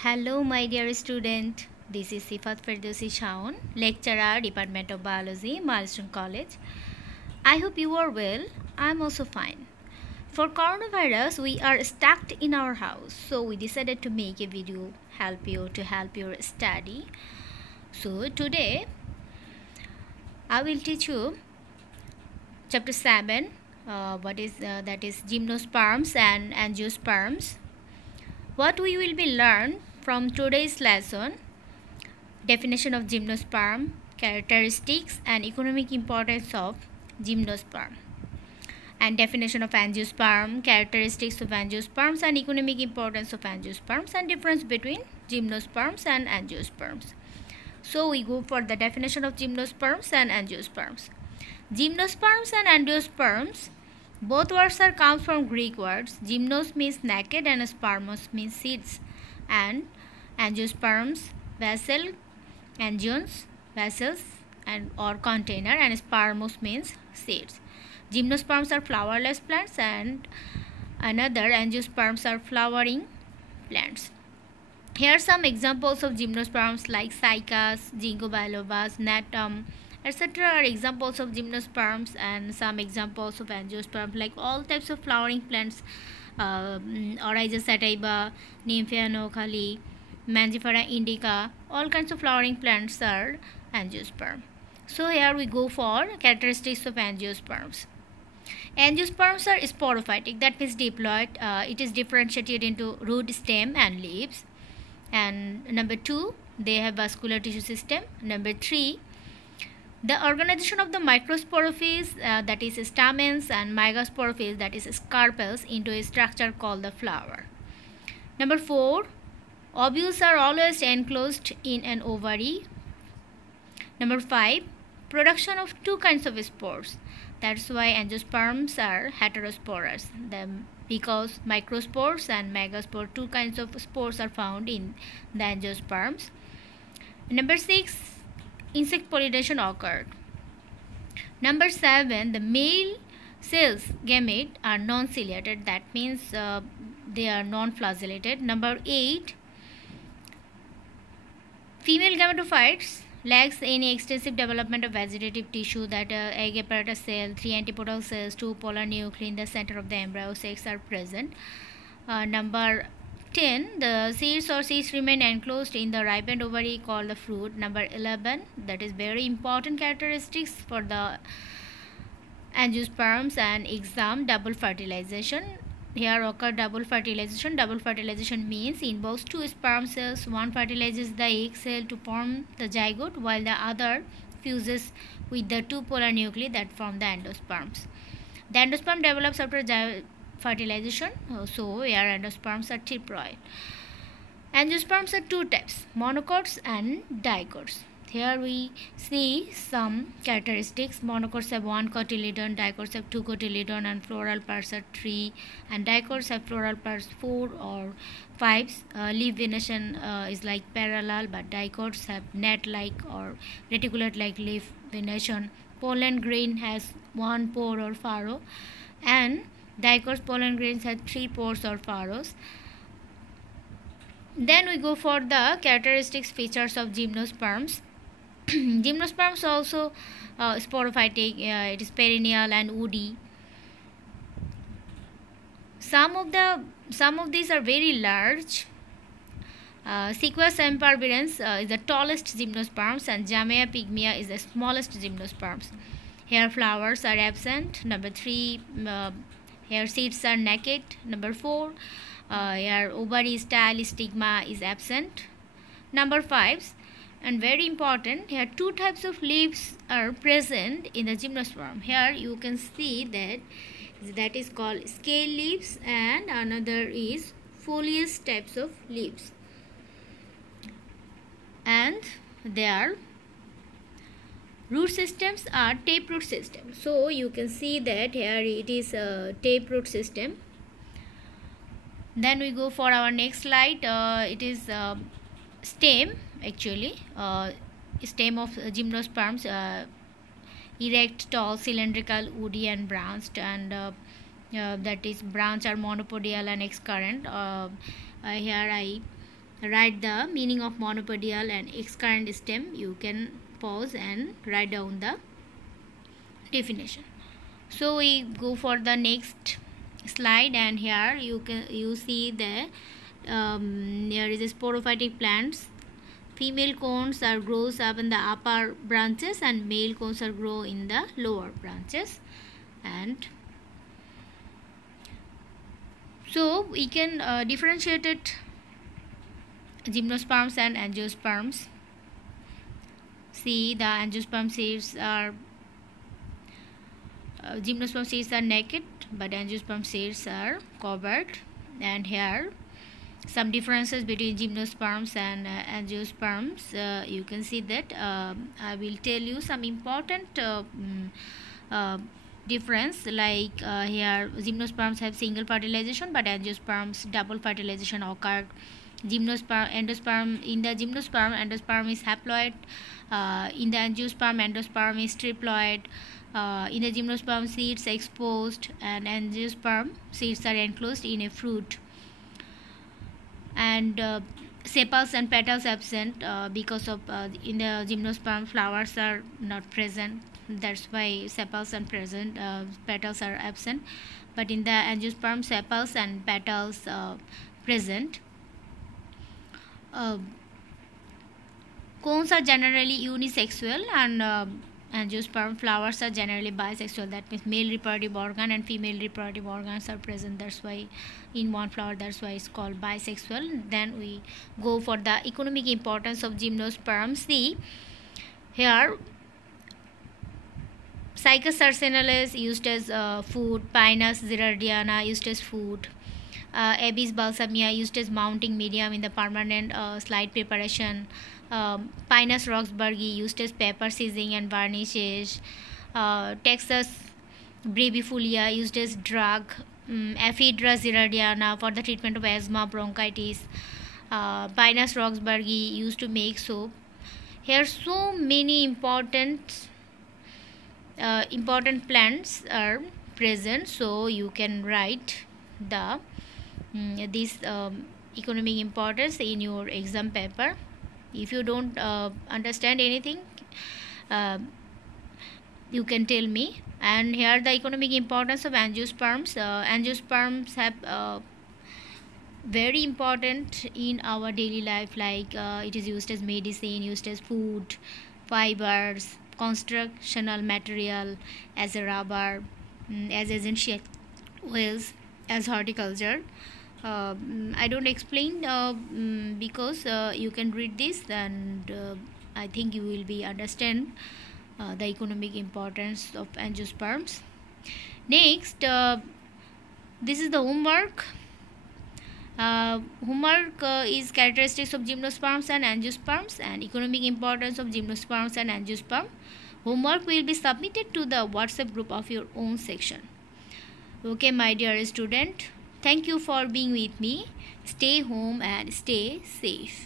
Hello, my dear student. This is Sifat Firdausi Shaun, lecturer, Department of Biology, Milestone College. I hope you are well. I'm also fine. For coronavirus, we are stuck in our house, so we decided to make a video to help your study. So today, I will teach you chapter 7. That is gymnosperms and angiosperms. What we will be learn from today's lesson: definition of gymnosperm, characteristics and economic importance of gymnosperm, and definition of angiosperm, characteristics of angiosperms and economic importance of angiosperms, and difference between gymnosperms and angiosperms. So we go for the definition of gymnosperms and angiosperms. Gymnosperms and angiosperms, both words comes from Greek words. Gymnos means naked and spermos means seeds, and angiosperms vessel, angions vessels and or container, and spermos means seeds. Gymnosperms are flowerless plants and another angiosperms are flowering plants. Here are some examples of gymnosperms like cycas, ginkgo bilobas, natum, etc. are examples of gymnosperms, and some examples of angiosperms like all types of flowering plants, Oryza sativa, Nymphea nogali, Mangifera indica, all kinds of flowering plants are angiosperm. So here we go for characteristics of angiosperms. Angiosperms are sporophytic, that means diploid. It is differentiated into root, stem and leaves. And number 2, they have vascular tissue system. Number 3, the organization of the microsporophytes, that is stamens, and megasporophytes, that is scarpels, into a structure called the flower. Number 4, ovules are always enclosed in an ovary. Number 5, production of two kinds of spores. That's why angiosperms are heterosporous, because microspores and megaspore, two kinds of spores are found in the angiosperms. Number 6, insect pollination occurred. Number 7, the male cells gamete are non-ciliated, that means they are non-flagellated. Number 8, female gametophytes lacks any extensive development of vegetative tissue, that egg apparatus cell, 3 antipodal cells, 2 polar nuclei in the center of the embryo sacs are present. Number 10, the seeds remain enclosed in the ripened ovary called the fruit. Number 11, that is very important characteristics for the angiosperms and exam, double fertilization. Here occur double fertilization. Double fertilization means involves two sperm cells. One fertilizes the egg cell to form the zygote, while the other fuses with the two polar nuclei that form the endosperms. The endosperm develops after fertilization, so here endosperms are triploid. Angiosperms are two types, monocots and dicots. Here we see some characteristics. Monocots have 1 cotyledon, dicots have 2 cotyledon, and floral parts are 3, and dicots have floral parts 4 or 5. Leaf venation is like parallel, but dicots have net-like or reticulate-like leaf venation. Pollen grain has 1 pore or furrow, and dicots pollen grains have 3 pores or furrows. Then we go for the characteristics features of gymnosperms. Gymnosperms also sporophytic, it is perennial and woody. Some of these are very large. Sequoia sempervirens is the tallest gymnosperms, and Jamea pygmea is the smallest gymnosperms. Here flowers are absent. Number 3, here seeds are naked. Number 4, here ovary style stigma is absent. Number 5, and very important, here two types of leaves are present in the gymnosperm. Here you can see that is called scale leaves, and another is foliage types of leaves, and their root systems are taproot system. So you can see that here it is a taproot system. Then we go for our next slide. It is stem, actually stem of gymnosperms, erect, tall, cylindrical, woody and branched, and that is branch are monopodial and excurrent. Here I write the meaning of monopodial and excurrent stem, you can pause and write down the definition. So we go for the next slide, and here you see the there is a sporophytic plants. Female cones are grows up in the upper branches and male cones are grow in the lower branches. And so we can differentiate it, gymnosperms and angiosperms. See, the angiosperm seeds are gymnosperm seeds are naked, but angiosperm seeds are covered. And here some differences between gymnosperms and angiosperms. You can see that I will tell you some important difference, like here gymnosperms have single fertilization, but angiosperms double fertilization occurred. Endosperm, in the gymnosperm endosperm is haploid, in the angiosperm endosperm is triploid. In the gymnosperm seeds exposed, and angiosperm seeds are enclosed in a fruit. And sepals and petals absent because of in the gymnosperm flowers are not present, that's why sepals and petals are absent. But in the angiosperm, sepals and petals present. Cones are generally unisexual, and angiosperm flowers are generally bisexual. That means male reproductive organ and female reproductive organs are present, that's why in one flower, that's why it's called bisexual. Then we go for the economic importance of gymnosperm. See here, Cycas sarcinalis used as food, Pinus zerardiana used as food, Abies balsamia used as mounting medium in the permanent slide preparation, Pinus roxburghi used as paper seasoning and varnishes, Texas brevifolia used as drug, Ephedra zerardiana for the treatment of asthma, bronchitis, Pinus roxburghi used to make soap. Here so many important plants are present, so you can write the this economic importance in your exam paper. If you don't understand anything, you can tell me. And here the economic importance of angiosperms. Angiosperms have very important in our daily life, like it is used as medicine, used as food, fibers, constructional material, as a rubber, as essential oils, as horticulture. I don't explain because you can read this, and I think you will be understand the economic importance of angiosperms. Next, this is the homework. Homework is characteristics of gymnosperms and angiosperms and economic importance of gymnosperms and angiosperm. Homework will be submitted to the WhatsApp group of your own section. Okay, my dear student, thank you for being with me. Stay home and stay safe.